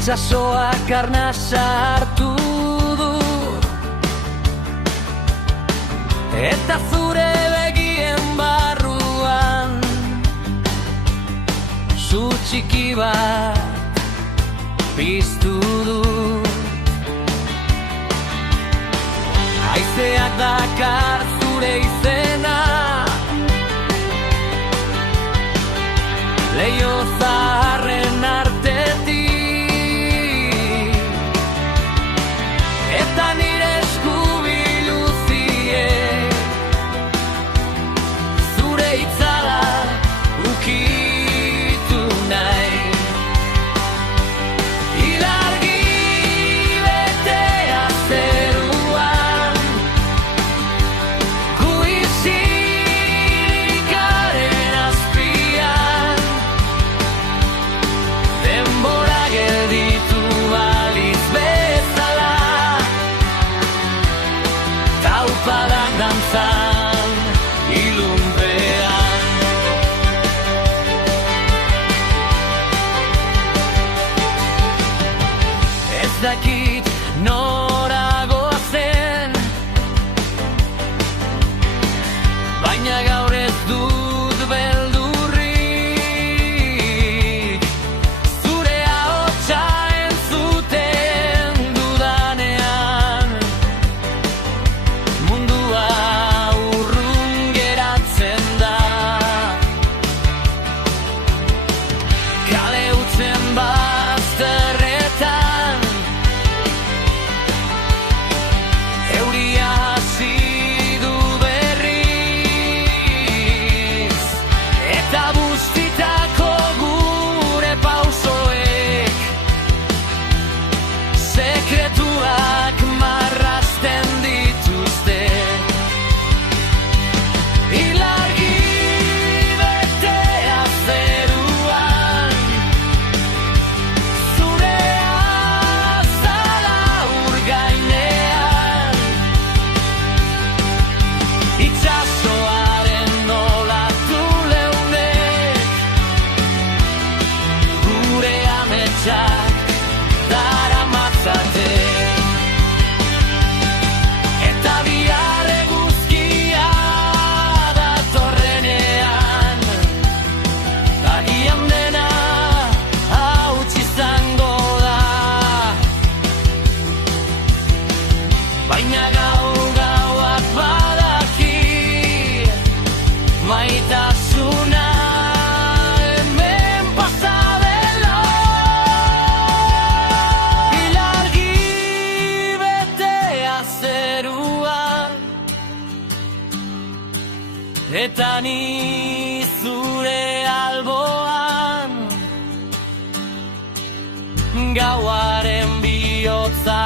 Itsasoak arnasa hartu du, eta zure begien barruan zu txiki bat piztu du. Haizeak dakar zure izena, leiho zaharren artetik, eta nire esku biluziek zure itzala ukitu nahi. Ilargi betea zeruan, gu isirikaren azpian, denbora gelditu baliz bezala, taupadak dantzan ilunpean. Ez dakit norago zen, baina gaur ez dut beldurrik, zure ahotsa entzuten dudanean, mundua urrun geratzen da. Kale hutzen bazterretan, euria hasi du berriz, eta bustitako gure pausoek sekretuak marrazten dituzte. Ilargi betea zeruan, zure azala urgainean, itsasoaren olatu leunek gure ametsak daramatzate. Eta bihar eguzkia datorrenean, agian dena hauts izango da, baina gauak badaki maitasuna hemen pasa dela. Ilargi betea zeruan, eta ni zure alboan, gauaren bihotza